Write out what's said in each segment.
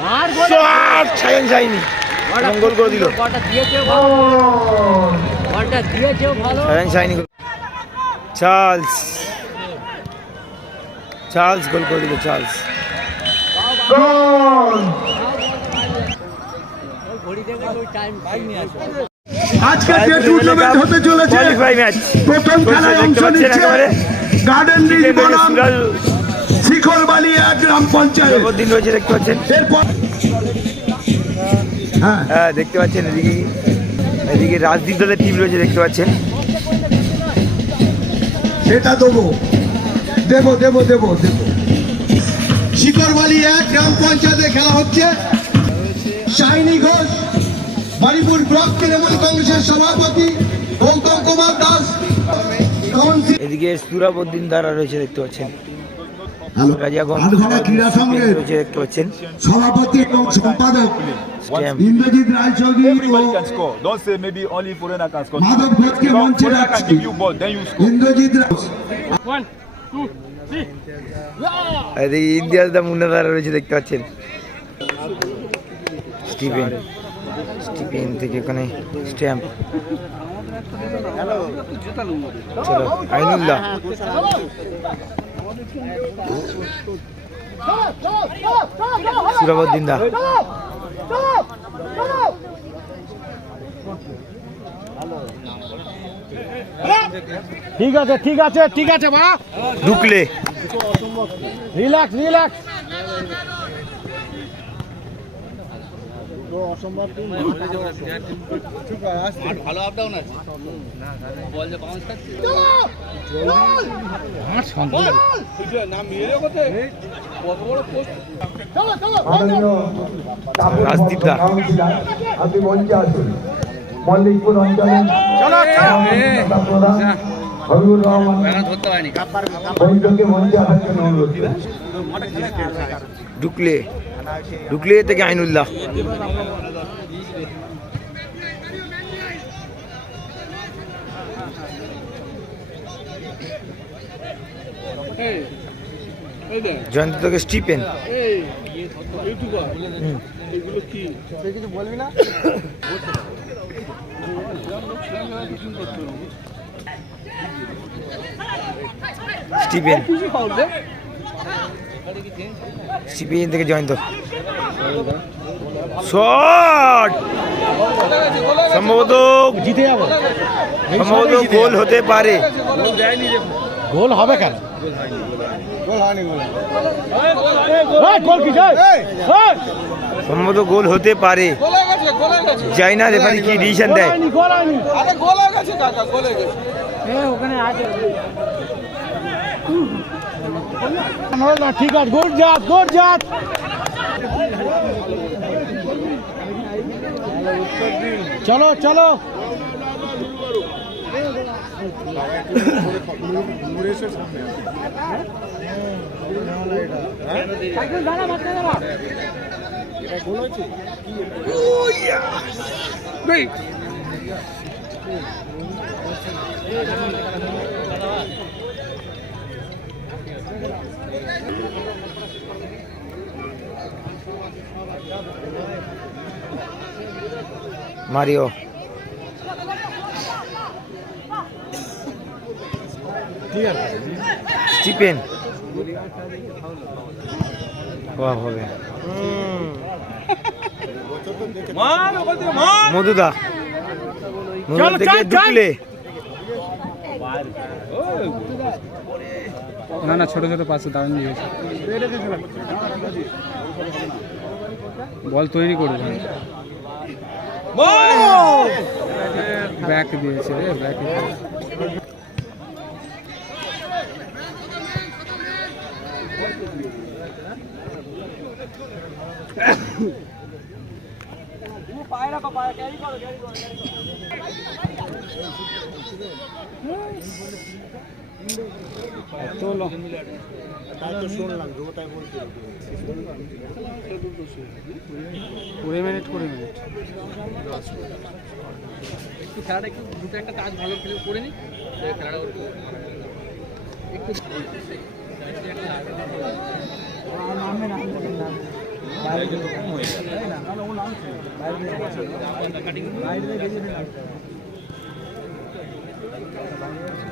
মার গোল শট ছায়ান। যায়নি এবং গোল করে দিল। বলটা দিয়েছেও ভালো। বলটা দিয়েছেও ভালো। ছায়ান যায়নি চার্লস। চার্লস গোল করে দিল চার্লস। ওই ঘড়ি দেখে ওই টাইম আজকে যে টুর্নামেন্ট হতে চলেছে প্রথম খেলায় অংশ নিচ্ছে গার্ডেন বনাম। শিখর বালিয়া গ্রাম পঞ্চায়েত। দিন রয়েছে দেখতে পাচ্ছেন। এরপর হ্যাঁ। হ্যাঁ দেখতে পাচ্ছেন এদিকে এদিকে রাজদীপ দলের টিম রয়েছে দেখতে পাচ্ছেন। সেটা দেবো। দেবো দেবো দেবো দেবো। শিকরবালি এক গ্রাম পঞ্চায়েতে খেলা হচ্ছে। শাইনি ঘোষ বারিপুর ব্লক তৃণমূল কংগ্রেসের সভাপতি গৌতম কুমার দাস। এদিকে সুরাবুদ্দিন দ্বারা রয়েছে দেখতে পাচ্ছেন। ক্রীড়া সংঘের রয়েছে দেখতে পাচ্ছেন সভাপতি এবং সম্পাদক স্ট্যাম্প ইন্দ্রজিৎ রায়চৌধুরী. মাধব ঘোষকে মঞ্চে রাখছি. ইন্দ্রজিৎ রায় দা মুন্না রয়েছে দেখতে পাচ্ছেন। স্টিভেন স্টিভেন থেকে ওখানে স্ট্যাম্প। চলো আইনুল্লাহ। সুরাবুদ্দিন দা ঠিক আছে ঠিক আছে ঠিক আছে বা ঢুকলে। Relax relax Rajdeep da. আপনি মঞ্চে আসুন। মল্লিকপুর অঞ্চলের প্রধান হবিবুর রহমান বৈঠকে মঞ্চে আসার জন্য অনুরোধ। ঢুকলে ঢুকলে থেকে আইনুল্লাহ। জয়ন্ত থেকে স্টিফেন স্টিফেন স্টিফেন থেকে জয়ন্ত শট সম্ভবত জিতে যাবে সম্ভবত গোল হতে পারে গোল হবে কেন এই, গোল কি যায়? এই! সম্ভবত গোল হতে পারে যাই না রেফারি কি ডিসিশন গোল দেয় হয়নি, গোল হয়নি। ওখানে আছে না, না, ঠিক আছে গুড জাত গুড জাত চলো চলো। মারিও। স্টিফেন। বাহ, হবে। মধুদা। মধুদা থেকে। ঢুকলে না না ছোট ছোট পাশে দারুণ দিয়েছে বল তৈরি করবে ব্যাক দিয়েছে রে ব্যাক কুড়ি মিনিট কুড়ি মিনিট। একটু খেলাটা একটু দুটো একটা কাজ ভালো খেলে করে নি খেলাটা একটু হুম ওরা তো চিল তো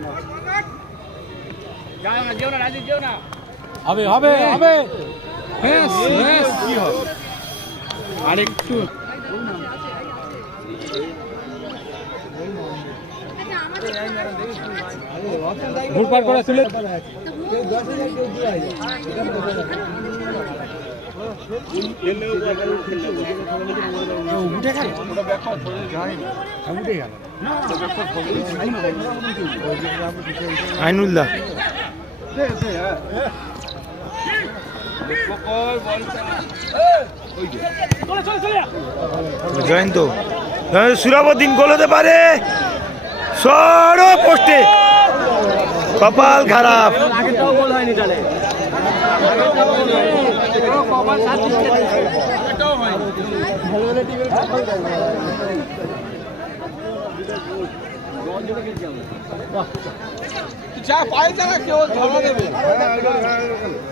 হবে হবে হ্যাঁ হ্যাঁ কি হবে আর একটু ঘুরপার করে তুলে আইনুল্লাহ। জয়ন্ত। জয়ন্ত সুরাবদ্দিন গোল হতে পারে। সরো পোস্টে। কপাল খারাপ।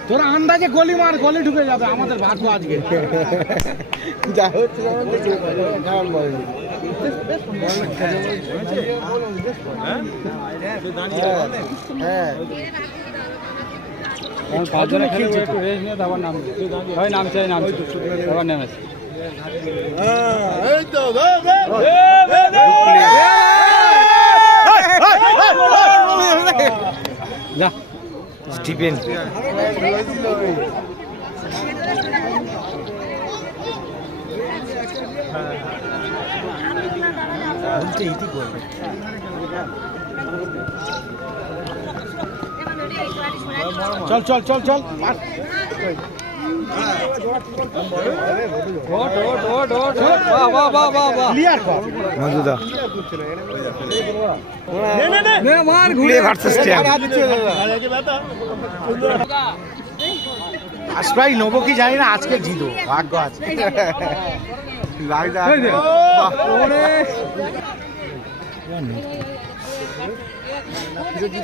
তোরা আন্দাজে গলি মার গলি ঢুকে যাবে আমাদের ভাগ্য আজকে। যা হচ্ছে হ্যাঁ পাঁচজনে খেলছে একটু রেস্ট নিয়ে তারপর নামবে হয় নামছে হয় নামছে তারপর নেমেছে যা স্টিফেন চল চল চল চল। আশপ্রাই নেব কি জানি না আজকে জিতো ভাগ্য আছে।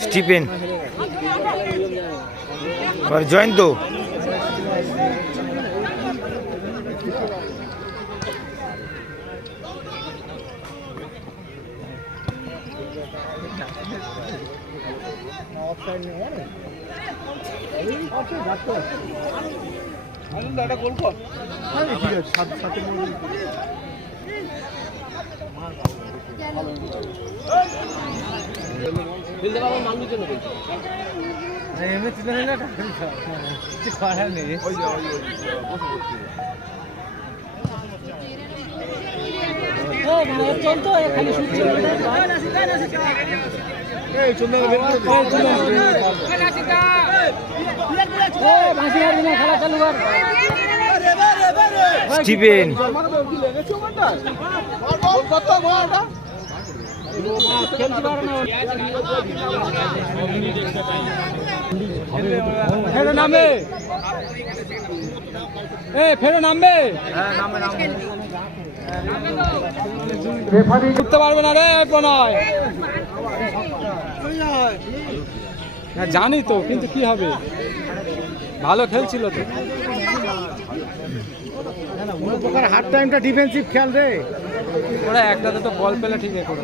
স্টিফেন আর জয়ন্ত ফেলতে পারব মানবির জন্য বলছি স্টিফেন ফেরো নামবে এ ফেরো নামবে। রেফারি করতে পারবে না রে প্রণয়। না জানি তো কিন্তু কি হবে? ভালো খেলছিল তো। হাফ টাইমটা ডিফেন্সিভ খেল রে। ওরা একটাতে তো বল পেলে ঠিক করে।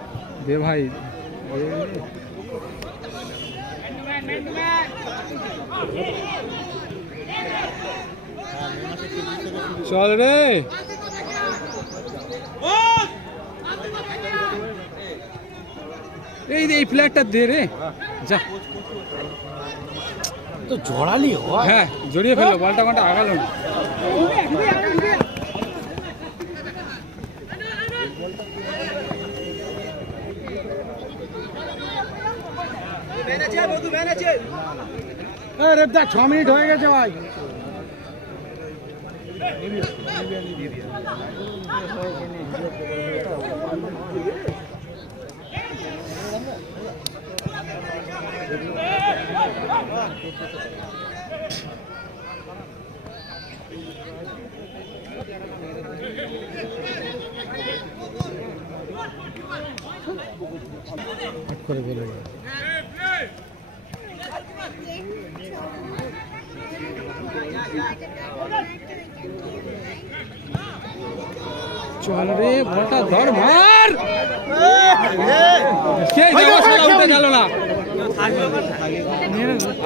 দে ভাই। চল রে। এই এই প্লেয়ারটা দে রে। যা। তো জড়ালি হয়। হ্যাঁ জড়িয়ে ফেলল বলটা কোনটা আগালো না। আরে দেখ ছ মিনিট হয়ে গেছে ভাই। করে বলে চল রে বলটা ধর মার। না?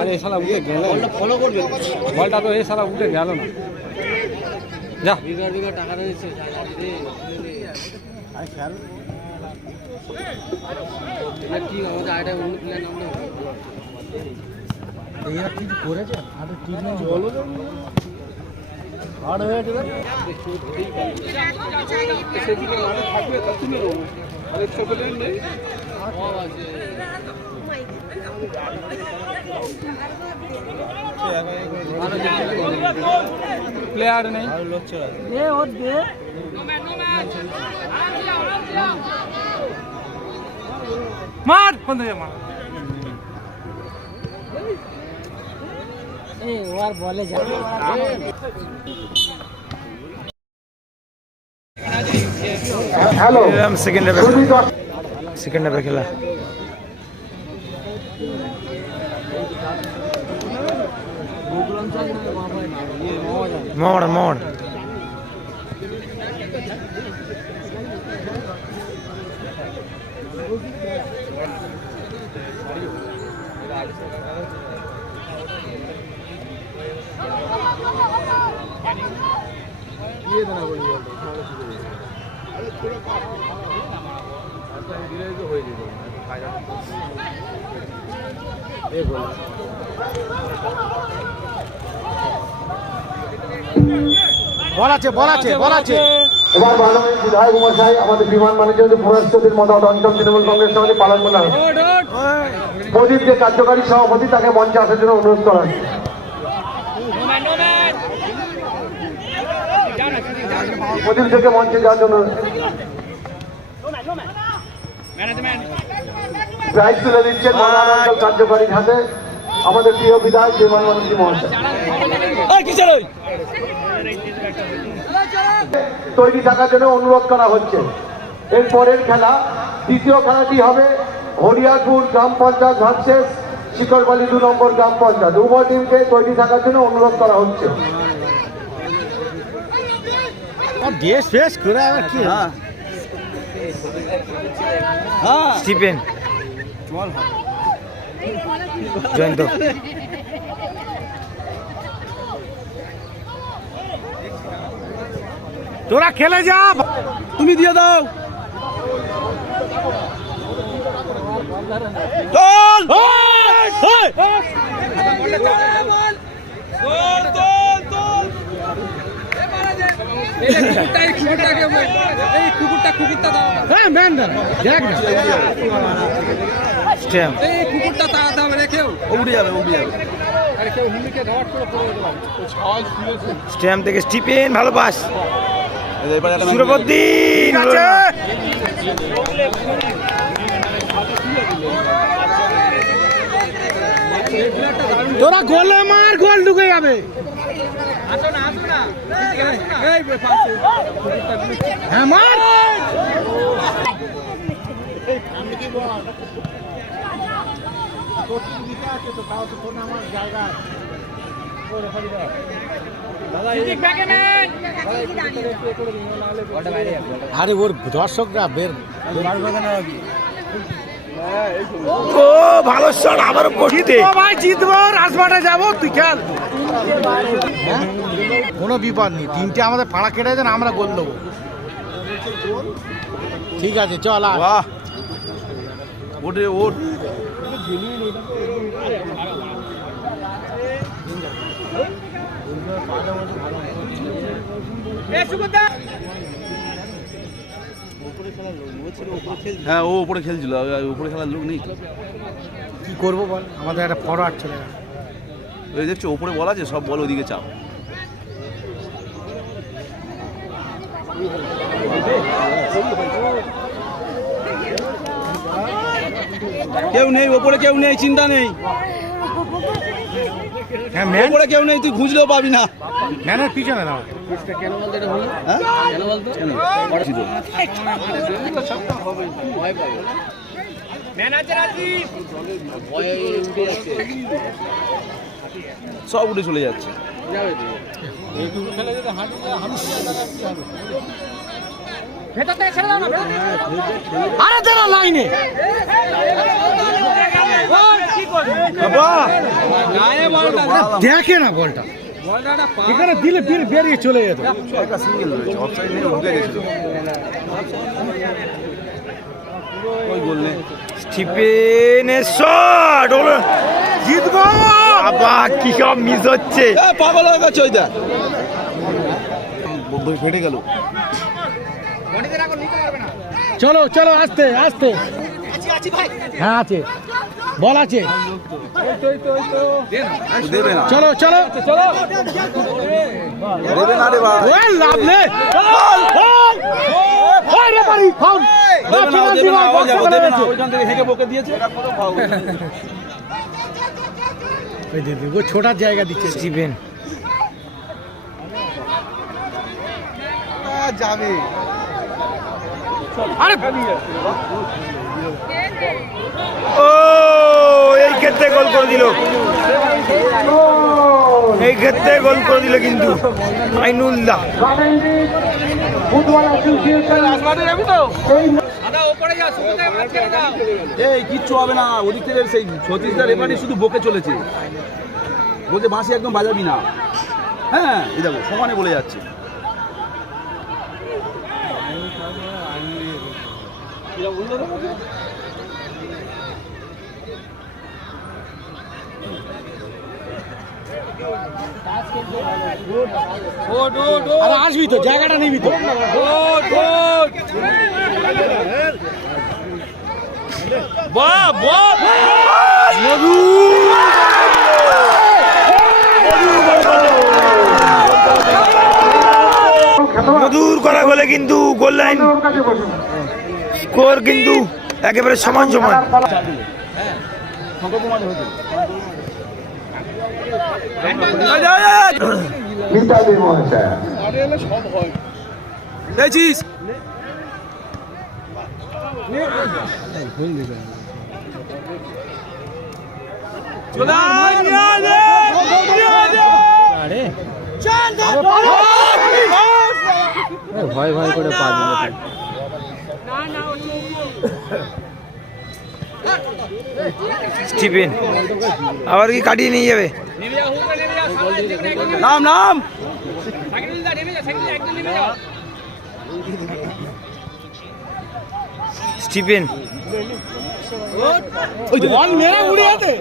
আরে এ শালা উঠে গেল। ফলো করবে বলটা তো এই শালা উঠে গেল না। যা। বিঘা বিঘা টাকা রয়েছে কি না করেছে? আর হয়ে যাবে সেদিকে মানুষ থাকবে তা তুলে দেবো আরে ছোট নেই প্লেয়ার নেই মার বন্ধ হয়ে মার হ্যালো সেকেন্ড হাফে যদি দশ সেকেন্ড হাফে খেলা মোড় মোড় বল আছে বল আছে বল আছে। এবার মাননীয় বিধায়ক মশাই আমাদের বিমান ম্যানেজার ভুবনেশ্বরের মতো অঞ্চল তৃণমূল কংগ্রেস সমিতি পালন করলাম প্রদীপ যে কার্যকারী সভাপতি তাকে মঞ্চে আসার জন্য অনুরোধ করা হচ্ছে। প্রদীপ থেকে মঞ্চে যাওয়ার জন্য প্রাইজ তুলে দিচ্ছেন কার্যকারীর হাতে। আমাদের প্রিয় বিধায়ক বিমান মন্ত্রী মহাশয়। তৈরি থাকার জন্য অনুরোধ করা হচ্ছে। এর পরের খেলা দ্বিতীয় খেলাটি হবে হরিয়ারপুর গ্রাম পঞ্চায়েত ভার্সেস শিকরবালি দু নম্বর গ্রাম পঞ্চায়েত। উভয় টিমকে তৈরি থাকার জন্য অনুরোধ করা হচ্ছে। ড্রেস ফ্রেস করে আবার কি স্টিফেন জয়ন্ত। তোরা খেলে যা। তুমি দিয়ে দাও। চল এই কুকুরটা এই কুকুরটাকে এই কুকুরটা কুকুরটা দাও। হ্যাঁ ম্যান দেখ না। এই কুকুরটা তাড়াতে হবে রেখেও উড়ে যাবে উড়ে যাবে। আরে কেউ হুমিকে ধর করে পড়ে দেবে স্ট্যাম্প থেকে ভালো পাস একটা সুরবদ্দিন তোরা গোলে মার গোল ঢুকে যাবে। হ্যাঁ আরে ওর দর্শকরা বের ও ভালো শট আবার বসিতে ও ভাই জিতবো রাজমাঠে যাব তুই খেল। কোনো বিপদ নেই। তিনটে আমাদের পাড়া কেটে দেন আমরা গোল দেবো। ঠিক আছে চল ওটে ওট। হ্যাঁ ও উপরে খেলছিল উপরে খেলার লোক নেই কি করব বল? আমাদের একটা ফরওয়ার্ড চলে গেল ওই দেখছ ওপরে বলা আছে সব বল ওদিকে চাপ। কেউ নেই ওপরে কেউ নেই চিন্তা নেই। হ্যাঁ ওপরে কেউ নেই তুই খুঁজলেও পাবি না। ম্যানের পিছনে সব উঠে চলে যাচ্ছে। আরে লাইনে। দেখে না বলটা। এখানে দিলে বের- বেরিয়ে চলে যেত। একটা সিঙ্গেল রয়েছে অফসাইড নেই ঢুকে গেছিল। ওই গোল নেই স্টিফেনের শট জিতবো। বাবা কি সব মিস হচ্ছে। এ, পাগল হয়ে গেছে ওইটা। ফেটে গেল। চলো চলো আস্তে আস্তে। হ্যাঁ আছে। বল আছে। চলো চলো। লাভ বাড়ি ফাউল। দিয়েছে। ওই দিদি ও ছোটার জায়গা দিচ্ছে। স্টিফেন যাবে। আরে! ও এই ক্ষেত্রে গোল করে দিল। এই ক্ষেত্রে গোল করে দিল কিন্তু। আইনুল্লাহ। এই কিচ্ছু হবে না। ওদিক থেকে সেই সতীশদা রেফারি শুধু বকে চলেছে। বলছে বাঁশি একদম বাজাবি না। হ্যাঁ এই দেখো সমানে বলে যাচ্ছে। আসবি তো জায়গাটা নিবি তো। মধুর করা গোলে কিন্তু গোল লাইন স্কোর কিন্তু একেবারে সমান সমান। মিতালি মহাশয় দেখছিস স্টিফেন আবার কি কাটিয়ে নিয়ে যাবে? নাম নেমে। উড়ে যেতে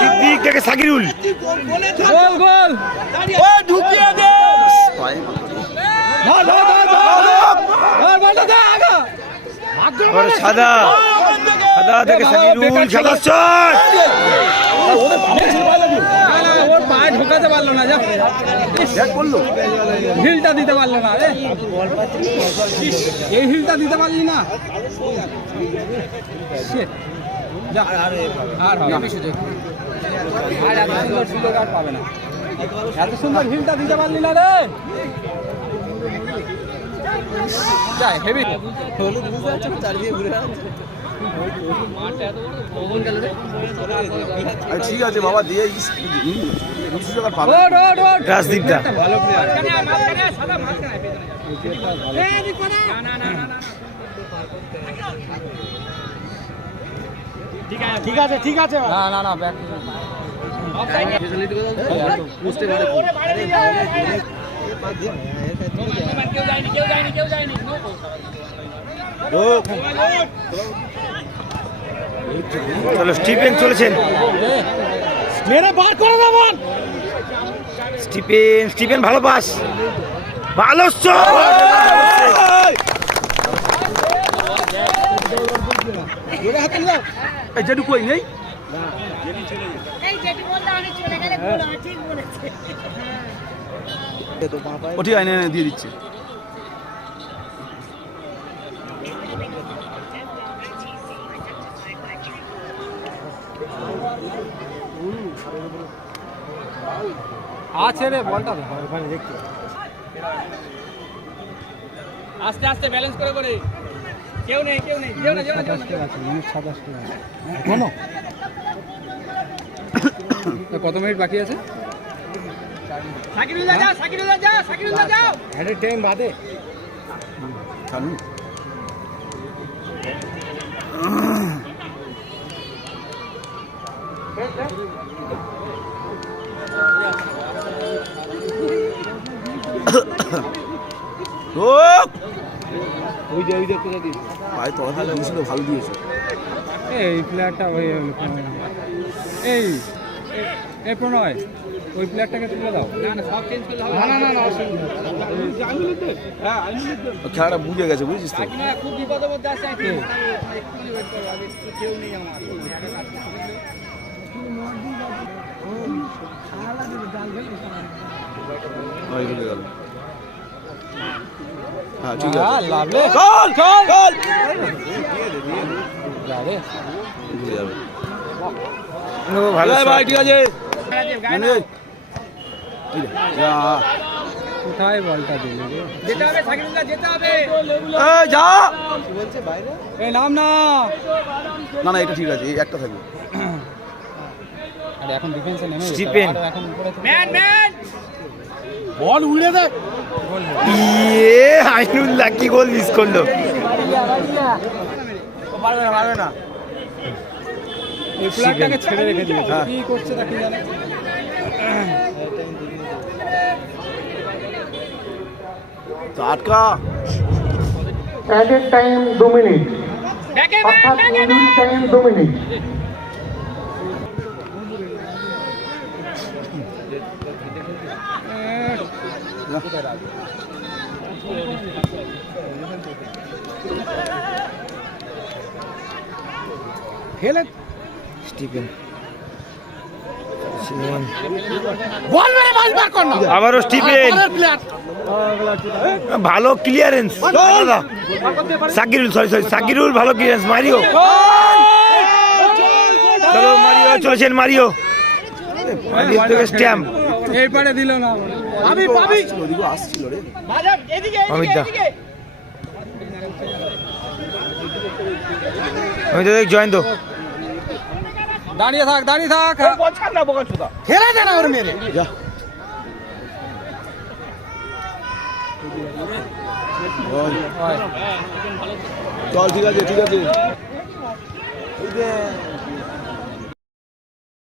সিদ্দিক থেকে সাকিরুল। এবার সাদা। সাদা থেকে সাকিরুল সাদা শট ওর পায়ে ঢোকাতে পারল না যা। করল হিলটা দিতে পারল না রে। এই হিলটা দিতে পারলি না। আর পাবে না। এত সুন্দর হিলটা দিতে পারলি না রে। যাই হেভি। হলুদ বুঝতে পারছ চার দিয়ে ঘুরে ঠিক আছে বাবা দিয়ে প্লেয়ার ঠিক আছে ঠিক আছে না না না ব্যাক পোস্টে মারে চলো স্টিফেন চলেছেন। মেরে বার করে দেবো। স্টিফেন স্টিফেন ভালো পাস ভালো যেটু কই নেই এই যেটি বলতে আমি চলে গেলে বলো ঠিক বলেছে ও ঠিক আছে নে, নে, দিয়ে দিচ্ছি। আছে রে বলটা ওখানে দেখতে আস্তে আস্তে ব্যালেন্স করে করে। কেউ নেই কেউ নেই। কেউ না কেউ না কেউ না। আছে মিনিট সাতাশ এখনও কত মিনিট বাকি আছে? সাকিরুল্লাহ যা সাকিরুল্লাহ যা সাকিরুল্লাহ যাও। হেডের টাইম বাদে। ছাড়ুন ও ওই যে ওই যে কোথা দিয়েছে। ভাই তো অনেক দিয়েছিল ভালো দিয়েছে। এই প্লেয়ারটা ওই এই এই প্রণয় ওই প্লেয়ারটাকে তুলে দাও। না না সব চেঞ্জ না না না হ্যাঁ ও খেলাটা বুঝে গেছে বুঝেছিস তো? খুব বিপদের মধ্যে আছে একটু ওয়েট করো আগে কেউ নেই আমার। ও, গেল। হ্যাঁ ঠিক আছে। লাভলে গোল গোল ঢুকে যাবে ও, ভালো ভালো ভাই ঠিক আছে। মানে যা কোথায় বলটা দিলে রে? যেতে হবে সাকিবুল্লাহ যেতে হবে। এই যা। এই নাম না। না না এটা ঠিক আছে এই একটা থাকবে। আরে এখন ডিফেন্সে নেমে গেছে, স্টিফেন। আরও এখন উপরে ম্যান ম্যান বল উড়ে দে। ইয়ে আইনুল্লাহ কি গোল মিস করল? এই ছেড়ে রেখে দিয়েছে। কি করছে তা জানে টাটকা অ্যাডেড টাইম দু মিনিট অর্থাৎ টাইম দু মিনিট ফেলে স্টিফেন। স্টিফেন। বল মেরে বাস বার কর না। আবারও স্টিফেন। ভালো clearance Sakirul sorry sorry Sakirul ভালো ক্লিয়ারেন্স মারিও। চলো মারিও চলেছেন মারিও। স্ট্যাম্প এই পারে দিল না। আসছিল রে অমিত দা। অমিত দা জয়েন তো দাঁড়িয়ে থাক দাঁড়িয়ে থাক। খেলা দে না ওর মেরে। চল ঠিক আছে ঠিক আছে।